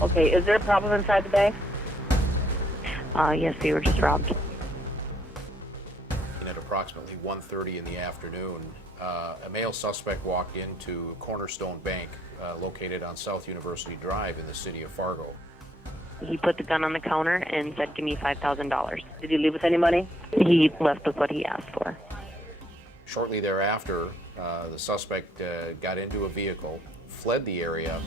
Okay, is there a problem inside the bank? Yes, we were just robbed. At approximately 1:30 in the afternoon, a male suspect walked into Cornerstone Bank, located on South University Drive in the city of Fargo. He put the gun on the counter and said, "Give me $5,000." Did he leave with any money? He left with what he asked for. Shortly thereafter, the suspect got into a vehicle, fled the area.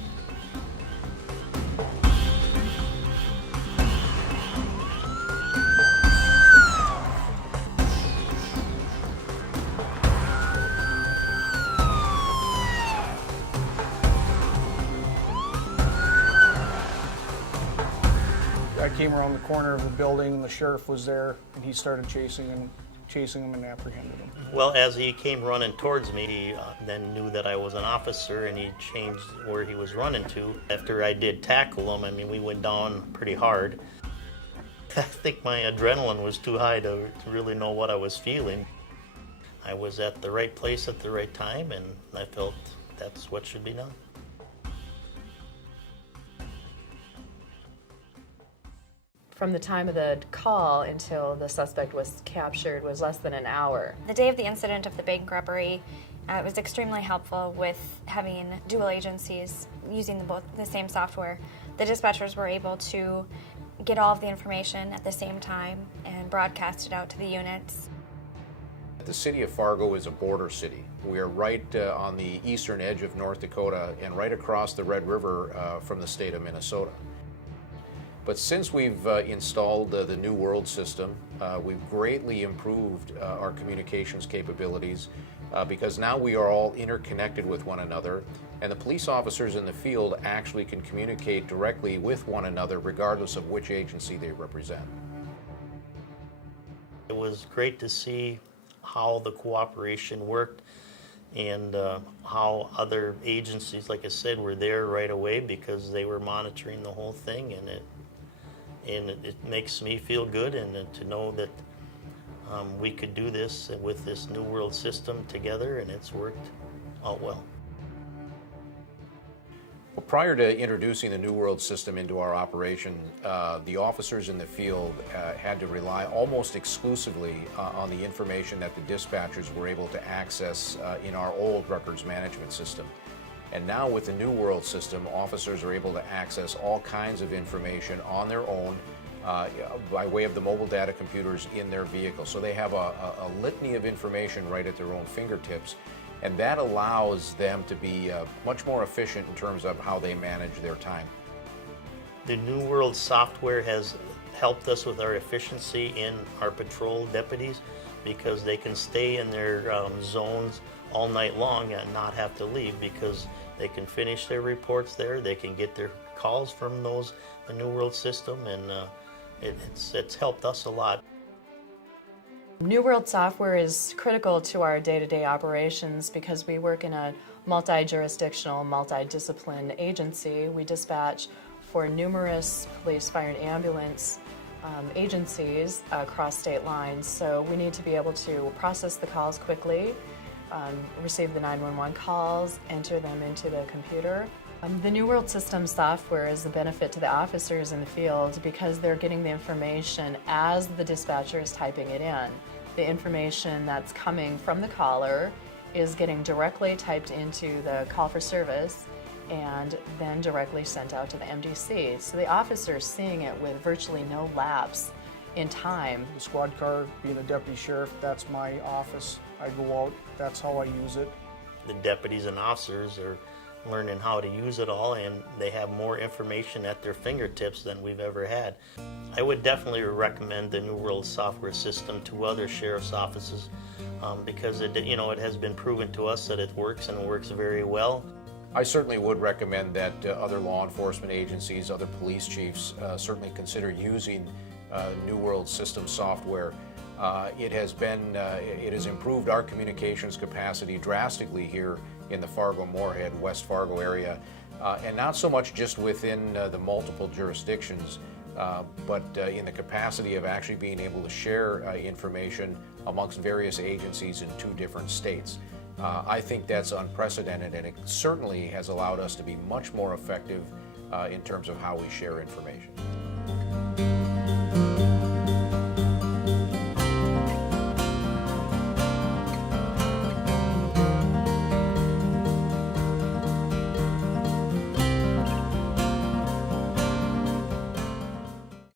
I came around the corner of the building, the sheriff was there, and he started chasing him and apprehended him. Well, as he came running towards me, he then knew that I was an officer, and he changed where he was running to. After I did tackle him, I mean, we went down pretty hard. I think my adrenaline was too high to really know what I was feeling. I was at the right place at the right time, and I felt that's what should be done. From the time of the call until the suspect was captured was less than an hour. The day of the incident of the bank robbery was extremely helpful with having dual agencies using the same software. The dispatchers were able to get all of the information at the same time and broadcast it out to the units. The city of Fargo is a border city. We are right on the eastern edge of North Dakota and right across the Red River from the state of Minnesota. But since we've installed the New World system, we've greatly improved our communications capabilities because now we are all interconnected with one another, and the police officers in the field actually can communicate directly with one another regardless of which agency they represent. It was great to see how the cooperation worked and how other agencies, like I said, were there right away because they were monitoring the whole thing, and it makes me feel good and to know that we could do this with this New World system together, and it's worked out well. Well, prior to introducing the New World system into our operation, the officers in the field had to rely almost exclusively on the information that the dispatchers were able to access in our old records management system. And now with the New World system, officers are able to access all kinds of information on their own by way of the mobile data computers in their vehicle. So they have a litany of information right at their own fingertips, and that allows them to be much more efficient in terms of how they manage their time. The New World software has helped us with our efficiency in our patrol deputies because they can stay in their zones all night long and not have to leave because they can finish their reports there, they can get their calls from the New World system, and it's helped us a lot. New World software is critical to our day-to-day operations because we work in a multi-jurisdictional, multi-discipline agency. We dispatch for numerous police, fire, and ambulance agencies across state lines, so we need to be able to process the calls quickly, receive the 911 calls, enter them into the computer. The New World System software is a benefit to the officers in the field because they're getting the information as the dispatcher is typing it in. The information that's coming from the caller is getting directly typed into the call for service and then directly sent out to the MDC. So the officer's seeing it with virtually no lapse in time. The squad car, being a deputy sheriff, that's my office. I go out, that's how I use it. The deputies and officers are learning how to use it all, and they have more information at their fingertips than we've ever had. I would definitely recommend the New World software system to other sheriff's offices because it has been proven to us that it works and it works very well. I certainly would recommend that other law enforcement agencies, other police chiefs certainly consider using New World system software. It has improved our communications capacity drastically here in the Fargo-Moorhead, West Fargo area, and not so much just within the multiple jurisdictions, but in the capacity of actually being able to share information amongst various agencies in 2 different states. I think that's unprecedented, and it certainly has allowed us to be much more effective in terms of how we share information.